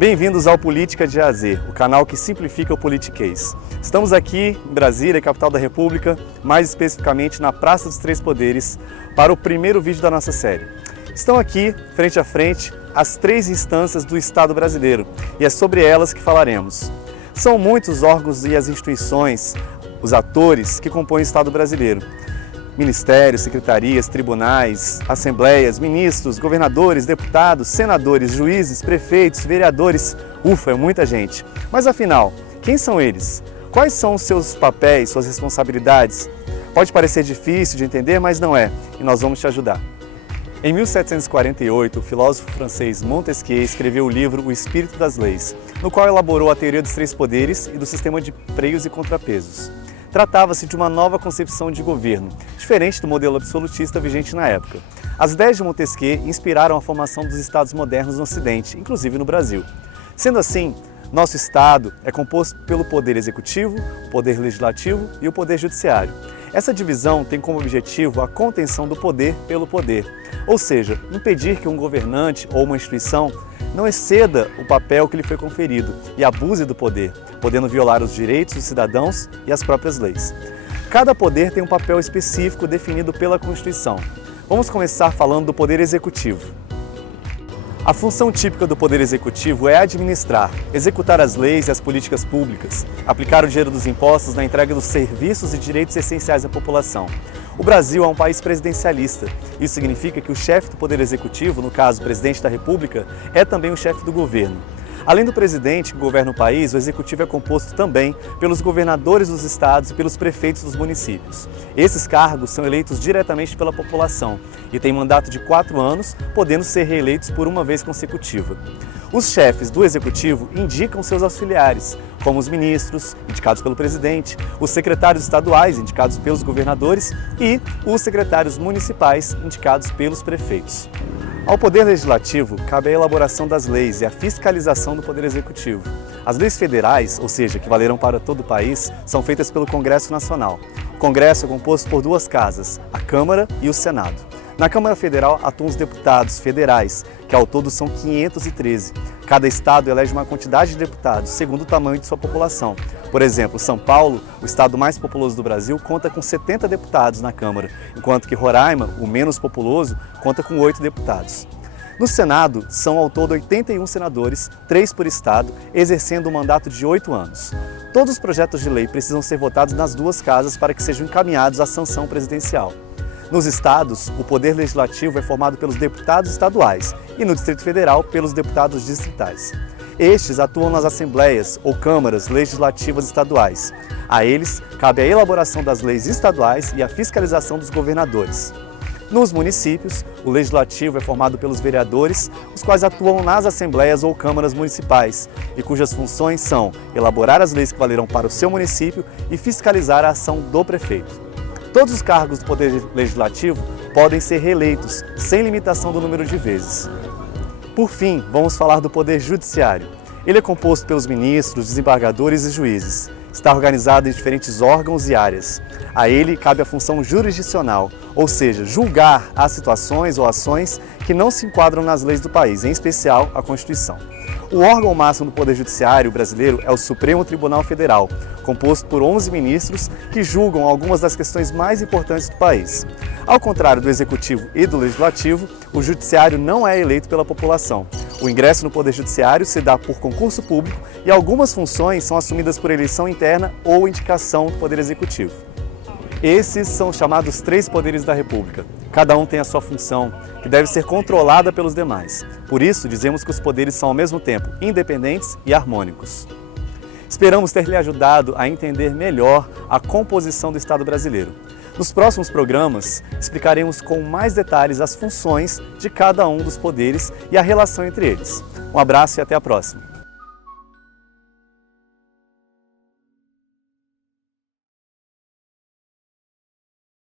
Bem-vindos ao Política de A a Z, o canal que simplifica o politiquês. Estamos aqui em Brasília, capital da República, mais especificamente na Praça dos Três Poderes, para o primeiro vídeo da nossa série. Estão aqui, frente a frente, as três instâncias do Estado brasileiro, e é sobre elas que falaremos. São muitos os órgãos e as instituições, os atores que compõem o Estado brasileiro. Ministérios, secretarias, tribunais, assembleias, ministros, governadores, deputados, senadores, juízes, prefeitos, vereadores. Ufa, é muita gente. Mas afinal, quem são eles? Quais são os seus papéis, suas responsabilidades? Pode parecer difícil de entender, mas não é, e nós vamos te ajudar. Em 1748, o filósofo francês Montesquieu escreveu o livro O Espírito das Leis, no qual elaborou a teoria dos três poderes e do sistema de freios e contrapesos. Tratava-se de uma nova concepção de governo, diferente do modelo absolutista vigente na época. As ideias de Montesquieu inspiraram a formação dos estados modernos no Ocidente, inclusive no Brasil. Sendo assim, nosso Estado é composto pelo Poder Executivo, o Poder Legislativo e o Poder Judiciário. Essa divisão tem como objetivo a contenção do poder pelo poder, ou seja, impedir que um governante ou uma instituição não exceda o papel que lhe foi conferido e abuse do poder, podendo violar os direitos dos cidadãos e as próprias leis. Cada poder tem um papel específico definido pela Constituição. Vamos começar falando do Poder Executivo. A função típica do Poder Executivo é administrar, executar as leis e as políticas públicas, aplicar o dinheiro dos impostos na entrega dos serviços e direitos essenciais à população. O Brasil é um país presidencialista. Isso significa que o chefe do Poder Executivo, no caso o presidente da República, é também o chefe do governo. Além do presidente que governa o país, o executivo é composto também pelos governadores dos estados e pelos prefeitos dos municípios. Esses cargos são eleitos diretamente pela população e têm mandato de 4 anos, podendo ser reeleitos por uma vez consecutiva. Os chefes do executivo indicam seus auxiliares, como os ministros, indicados pelo presidente, os secretários estaduais, indicados pelos governadores, e os secretários municipais, indicados pelos prefeitos. Ao Poder Legislativo, cabe a elaboração das leis e a fiscalização do Poder Executivo. As leis federais, ou seja, que valeram para todo o país, são feitas pelo Congresso Nacional. O Congresso é composto por 2 casas, a Câmara e o Senado. Na Câmara Federal atuam os deputados federais, que ao todo são 513. Cada estado elege uma quantidade de deputados, segundo o tamanho de sua população. Por exemplo, São Paulo, o estado mais populoso do Brasil, conta com 70 deputados na Câmara, enquanto que Roraima, o menos populoso, conta com 8 deputados. No Senado, são ao todo 81 senadores, 3 por estado, exercendo um mandato de 8 anos. Todos os projetos de lei precisam ser votados nas 2 casas para que sejam encaminhados à sanção presidencial. Nos estados, o Poder Legislativo é formado pelos deputados estaduais e, no Distrito Federal, pelos deputados distritais. Estes atuam nas assembleias ou câmaras legislativas estaduais. A eles, cabe a elaboração das leis estaduais e a fiscalização dos governadores. Nos municípios, o Legislativo é formado pelos vereadores, os quais atuam nas assembleias ou câmaras municipais e cujas funções são elaborar as leis que valerão para o seu município e fiscalizar a ação do prefeito. Todos os cargos do Poder Legislativo podem ser reeleitos, sem limitação do número de vezes. Por fim, vamos falar do Poder Judiciário. Ele é composto pelos ministros, desembargadores e juízes. Está organizado em diferentes órgãos e áreas. A ele cabe a função jurisdicional, ou seja, julgar as situações ou ações que não se enquadram nas leis do país, em especial a Constituição. O órgão máximo do Poder Judiciário brasileiro é o Supremo Tribunal Federal, composto por 11 ministros que julgam algumas das questões mais importantes do país. Ao contrário do Executivo e do Legislativo, o Judiciário não é eleito pela população. O ingresso no Poder Judiciário se dá por concurso público e algumas funções são assumidas por eleição interna ou indicação do Poder Executivo. Esses são os chamados 3 poderes da República. Cada um tem a sua função, que deve ser controlada pelos demais. Por isso, dizemos que os poderes são ao mesmo tempo independentes e harmônicos. Esperamos ter lhe ajudado a entender melhor a composição do Estado brasileiro. Nos próximos programas, explicaremos com mais detalhes as funções de cada um dos poderes e a relação entre eles. Um abraço e até a próxima!